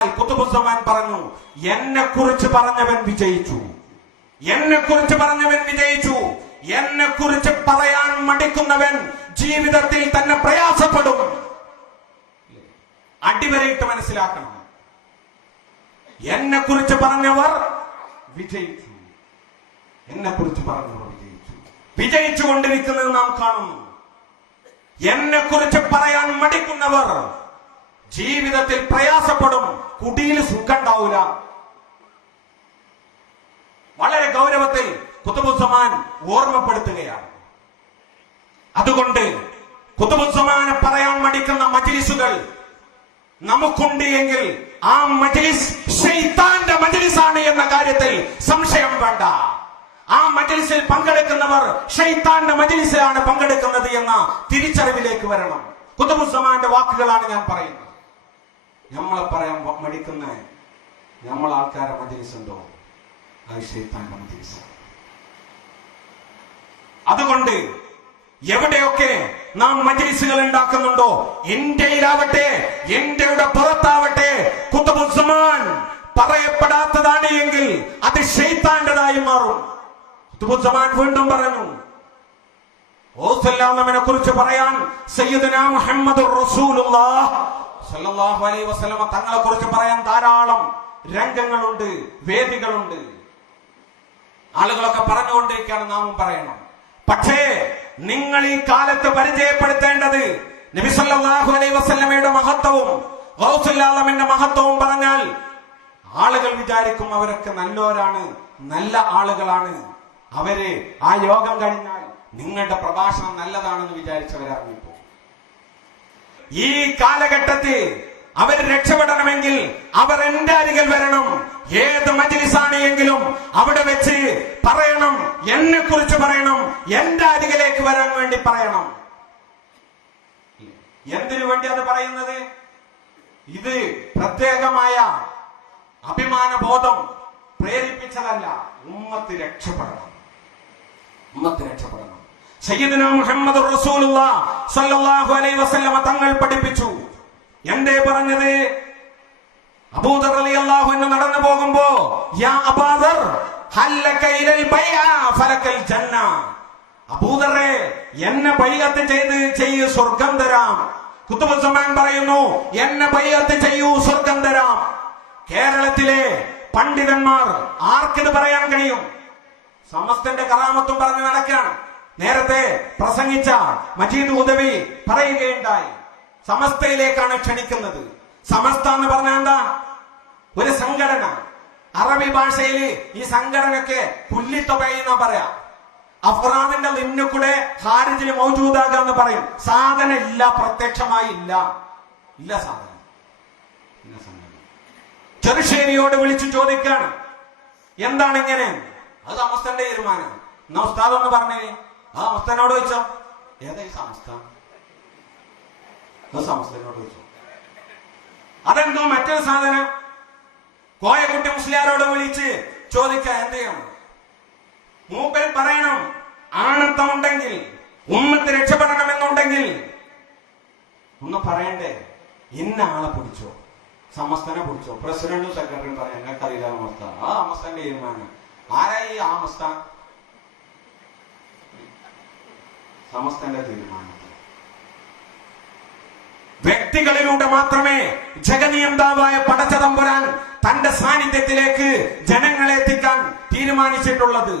ഖുതുബുസ്സമാൻ പറഞ്ഞു, എന്നെ കുറിച്ച് പറഞ്ഞവൻ വിജയിച്ചു, എന്നെ കുറിച്ച് പറഞ്ഞവൻ വിജയിച്ചു. എന്നെ കുറിച്ച് പറയാൻ മടിക്കുന്നവൻ ജീവിതത്തിൽ തന്നെ പ്രയാസപ്പെടും. അടിവരയിട്ട് മനസ്സിലാക്കണം. എന്നെ കുറിച്ച് പറഞ്ഞവർ വിജയിച്ചു, എന്നെ കുറിച്ച് പറഞ്ഞവർ വിജയിച്ചു, വിജയിച്ചുകൊണ്ടിരിക്കുന്നത് നാം കാണുന്നു. എന്നെ കുറിച്ച് പറയാൻ മടിക്കുന്നവർ ജീവിതത്തിൽ പ്രയാസപ്പെടും, കുടിയിൽ സുഖം ഉണ്ടാവില്ല. വളരെ ഗൗരവത്തിൽ ഖുതുബുസ്സമാൻ ഓർമ്മപ്പെടുത്തുകയാണ്. അതുകൊണ്ട് ഖുതുബുസ്സമാനെ പറയാൻ മടിക്കുന്ന മജ്ലിസുകൾ നമുക്കുണ്ട് എങ്കിൽ ആ മജ്ലിസ് ശൈത്താന്റെ മജ്ലിസാണ് എന്ന കാര്യത്തിൽ സംശയം വേണ്ട. ആ മജ്ലിസിൽ പങ്കെടുക്കുന്നവർ ശൈത്താന്റെ മജ്ലിസിലാണ് പങ്കെടുക്കുന്നത് എന്ന തിരിച്ചറിവിലേക്ക് വരണം. ഖുതുബുസ്സമാന്റെ വാക്കുകളാണ് ഞാൻ പറയുന്നത്. നമ്മളെ പറയാൻ മടിക്കുന്ന ആൾക്കാരെ മജ്ലിസ് ഉണ്ടോ? അത് ശൈത്താന്റെ മജ്ലിസാണ്. അതുകൊണ്ട് എവിടെയൊക്കെ നാം മജ്ലിസുകൾ ഉണ്ടാക്കുന്നുണ്ടോ, ഇന്ത്യയിലാവട്ടെ ഇന്ത്യയുടെ പുറത്താവട്ടെ, ഖുതുബുസ്സമാൻ പറയപ്പെടാത്തതാണ് എങ്കിൽ അത് ശൈത്താന്റേതായി മാറും. ഖുതുബുസ്സമാൻ വീണ്ടും പറഞ്ഞു, ഓസല്ലാമനെ കുറിച്ച് പറയാൻ സയ്യിദുനാ മുഹമ്മദുർ റസൂലുള്ളാഹ് സ്വല്ലല്ലാഹു അലൈഹി വസല്ലമ തങ്ങളെ കുറിച്ച് പറയാൻ ധാരാളം രംഗങ്ങളുണ്ട്, വേദികളുണ്ട്. ആളുകളൊക്കെ പറഞ്ഞുകൊണ്ടിരിക്കുകയാണ്, നാമും പറയണം. പക്ഷേ നിങ്ങൾ ഈ കാലത്ത് പരിചയപ്പെടുത്തേണ്ടത് നബി സല്ലല്ലാഹു അലൈഹി വസല്ലമയുടെ മഹത്വവും ഗൗസുൽ ആലമിന്റെ മഹത്വവും പറഞ്ഞാൽ ആളുകൾ വിചാരിക്കും അവരൊക്കെ നല്ലോരാണ്, നല്ല ആളുകളാണ്. അവര് ആ യോഗം കഴിഞ്ഞാൽ നിങ്ങളുടെ പ്രഭാഷണം നല്ലതാണെന്ന് വിചാരിച്ചവരാണ്. ഇപ്പോ ഈ കാലഘട്ടത്തിൽ അവർ രക്ഷപ്പെടണമെങ്കിൽ അവർ എന്റെ അരികിൽ വരണം. ഏത് മജ്ലിസാണ് എങ്കിലും അവിടെ വെച്ച് പറയണം, എന്നെ കുറിച്ച് പറയണം, എന്റെ അരികിലേക്ക് വരാൻ വേണ്ടി പറയണം. എന്തിനു വേണ്ടി അത് പറയുന്നത്? ഇത് പ്രത്യേകമായ അഭിമാന ബോധം പ്രേരിപ്പിച്ചതല്ല. ഉമ്മത്ത് രക്ഷപ്പെടണം, ഉമ്മത്ത് രക്ഷപ്പെടണം. സയ്യിദുനാ മുഹമ്മദ് റസൂലുള്ളാഹി സ്വല്ലല്ലാഹു അലൈഹി വസല്ലമ തങ്ങൾ പഠിപ്പിച്ചു. എന്തേ പറഞ്ഞത്? അബൂദർ റളിയല്ലാഹു അൻഹു നടന്നു പോകുമ്പോ, യാ അബൂദർ ഹല്ലക ഇലൽ ബൈഅ ഫലകൽ ജന്ന, അബൂദറേ എന്നെ ബൈഅത്ത് ചെയ്യൂ, സ്വർഗ്ഗം തരാം. ഖുതുബുസ്സമാൻ പറയുന്നു, എന്നെ ബൈഅത്ത് ചെയ്യൂ, സ്വർഗ്ഗം തരാം. കേരളത്തിലെ പണ്ഡിതന്മാർ ആർക്കിത് പറയാൻ കഴിയും? സമസ്തന്റെ കറാമത്തും പറഞ്ഞു നടക്കാൻ നേരത്തെ പ്രസംഗിച്ച മജീദ് ഉദവി പറയുകയുണ്ടായി. സമസ്തയിലേക്കാണ് ക്ഷണിക്കുന്നത്. സമസ്ത എന്ന് പറഞ്ഞാൽ എന്താ? ഒരു സംഘടന. അറബി ഭാഷയിൽ ഈ സംഘടനയ്ക്ക് പുല്ലിത്തൊകയെന്നാ പറയാ. അഫ്രാദിന്റെ ലിന്നുകൂടെ ഹാരിജിൽ മൗജൂദാകാന്ന് പറയും. സാധനം ഇല്ല, പ്രത്യക്ഷമായി ഇല്ല, ഇല്ല സാധനം. ചെറുശ്ശേരിയോട് വിളിച്ചു ചോദിക്കാണ്, എന്താണ് ഇങ്ങനെ? അത് സമസ്തന്റെ തീരുമാനം. എന്നാ ഉസ്താദ് ഒന്ന് പറഞ്ഞേ. ആ സമസ്തനോട് ചോദിച്ചോ. ഏതാ ഈ സമസ്ത? സമസ്തനോട് ചോദിച്ചോ. അതെന്തോ മറ്റൊരു സാധനം. കോയക്കുട്ടി മുസ്ലിയാരോട് വിളിച്ച് ചോദിക്കാൻ എന്ത് ചെയ്യണം? മൂപ്പര് പറയണം, ആണത്തമുണ്ടെങ്കിൽ ഉമ്മത്ത് രക്ഷപ്പെടണമെന്നുണ്ടെങ്കിൽ ഒന്ന് പറയണ്ടേ, ഇന്ന ആളെ പിടിച്ചോ, സമസ്തനെ പിടിച്ചോ. പ്രസിഡന്റും സെക്രട്ടറിയും പറയാം, ഞങ്ങൾക്കറിയില്ല സമസ്ത. ആ സമസ്തന്റെ തീരുമാനം. ആരായി ആ സമസ്ത? സമസ്തന്റെ തീരുമാനം. വ്യക്തികളിലൂടെ മാത്രമേ ജഗനിയന്താവായ പടച്ചതമ്പുരാൻ തന്റെ സാന്നിധ്യത്തിലേക്ക് ജനങ്ങളെ എത്തിക്കാൻ തീരുമാനിച്ചിട്ടുള്ളത്.